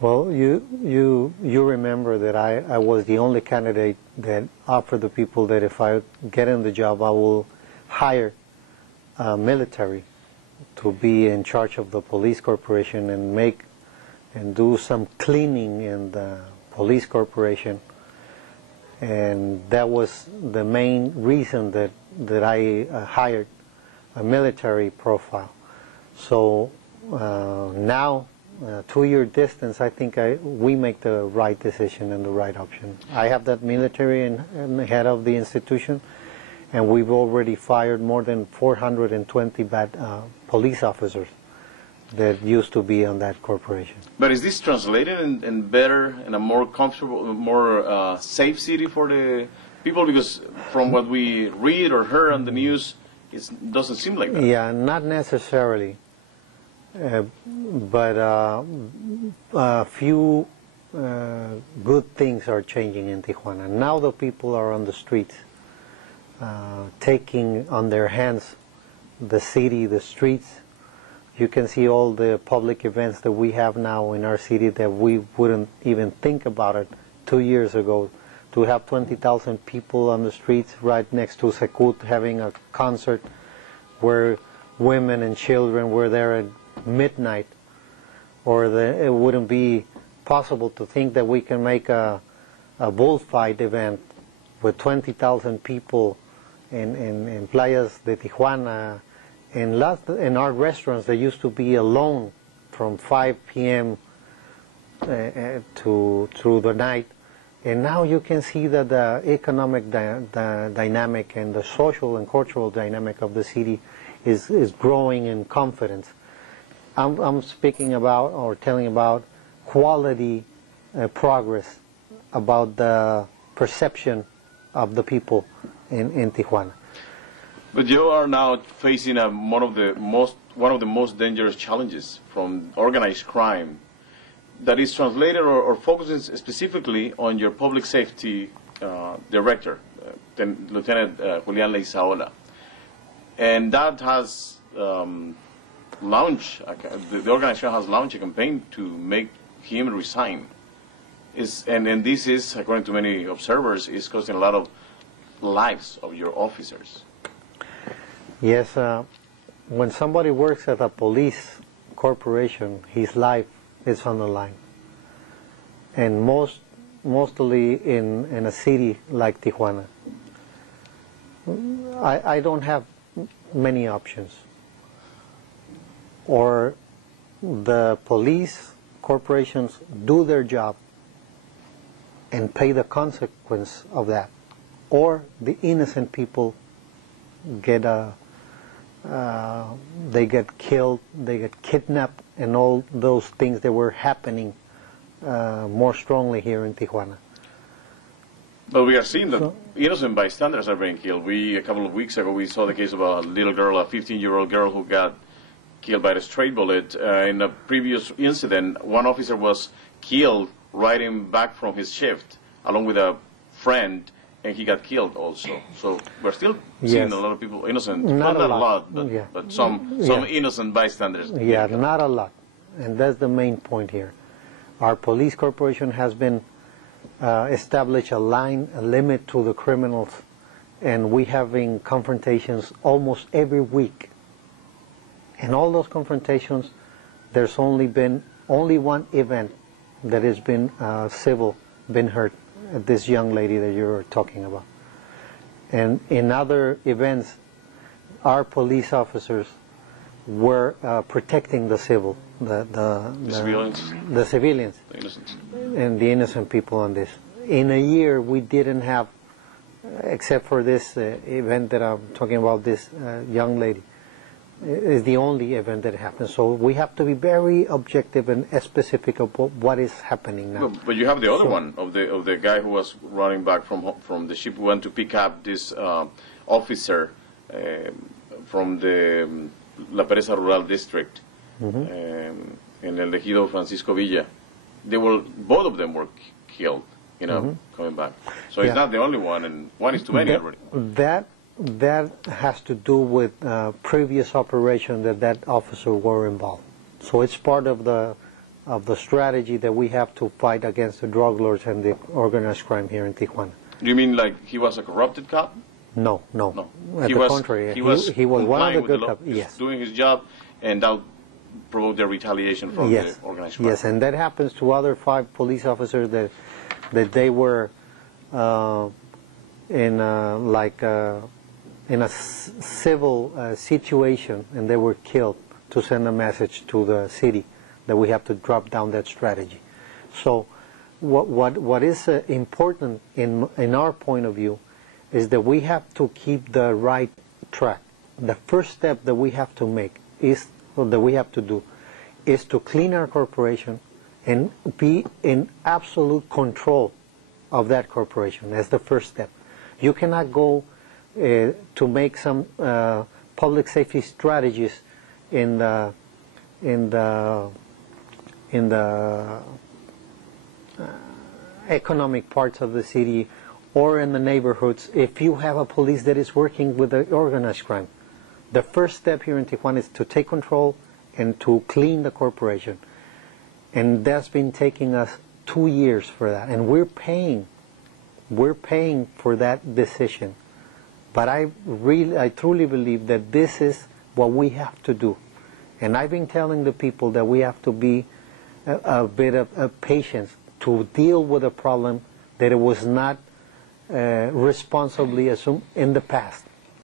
Well, you remember that I was the only candidate that offered the people that if I get in the job, I will hire military to be in charge of the police corporation and do some cleaning in the police corporation. And that was the main reason that I hired a military profile. So now, 2-year distance, I think we make the right decision and the right option. I have that military in head of the institution, and we've already fired more than 420 bad police officers that used to be on that corporation. But is this translated in better, in a more comfortable, more safe city for the people? Because from what we read or heard on the news, it doesn't seem like that. Yeah, not necessarily. But a few good things are changing in Tijuana. Now the people are on the streets, taking on their hands the city, the streets. You can see all the public events that we have now in our city that we wouldn't even think about it 2 years ago. To have 20,000 people on the streets right next to Secut having a concert where women and children were there at midnight, or it wouldn't be possible to think that we can make a bullfight event with 20,000 people in playas de Tijuana. In our restaurants, they used to be alone from 5 p.m. through the night. And now you can see that the economic dynamic and the social and cultural dynamic of the city is growing in confidence. I'm speaking about or telling about quality progress, about the perception of the people in Tijuana. But you are now facing one of the most dangerous challenges from organized crime that is translated or focuses specifically on your public safety director, Lieutenant Julian Leizaola. And that has the organization has launched a campaign to make him resign. And this is, according to many observers, is costing a lot of lives of your officers. Yes, when somebody works at a police corporation, his life is on the line. And mostly in a city like Tijuana. I don't have many options. Or the police corporations do their job and pay the consequence of that, or the innocent people they get killed, they get kidnapped, and all those things that were happening more strongly here in Tijuana. But we are seeing that innocent bystanders are being killed. A couple of weeks ago, we saw the case of a little girl, a 15-year-old girl who got killed by a stray bullet. In a previous incident, one officer was killed riding back from his shift along with a friend, and he got killed also. So we're still seeing a lot of people innocent. Not a lot, but some innocent bystanders. Yeah, not a lot. And that's the main point here. Our police corporation has been established a limit to the criminals, and we having confrontations almost every week. And all those confrontations, there's only been one event that has been civil, been hurt, this young lady that you're talking about. And in other events, our police officers were protecting the civil, the civilians, the innocents, and the innocent people on this. In a year, we didn't have, except for this event that I'm talking about, this young lady, is the only event that happened. So we have to be very objective and specific about what is happening now. But you have the other one of the guy who was running back from the ship, who went to pick up this officer from the La Pereza Rural District in El Ejido Francisco Villa. Both of them were killed, coming back. So it's not the only one, and one is too many already. That has to do with previous operation that officer were involved. So it's part of the of the strategy that we have to fight against the drug lords and the organized crime here in Tijuana. You mean like he was a corrupted cop? No. At He the was, contrary, he was one of the good cops. Yes. Doing his job, and that provoked the retaliation from the organized crime. Yes, and that happens to other 5 police officers that they were in a civil situation, and they were killed to send a message to the city that we have to drop down that strategy. So what is important in our point of view is that we have to keep the right track. The first step that we have to make is to clean our corporation and be in absolute control of that corporation. That's the first step. You cannot go to make some public safety strategies in the economic parts of the city or in the neighborhoods if you have a police that is working with the organized crime. The first step here in Tijuana is to take control and to clean the corporation. And that's been taking us 2 years for that. And we're paying for that decision. But I truly believe that this is what we have to do. And I've been telling the people that we have to be a bit of patience to deal with a problem that it was not responsibly assumed in the past.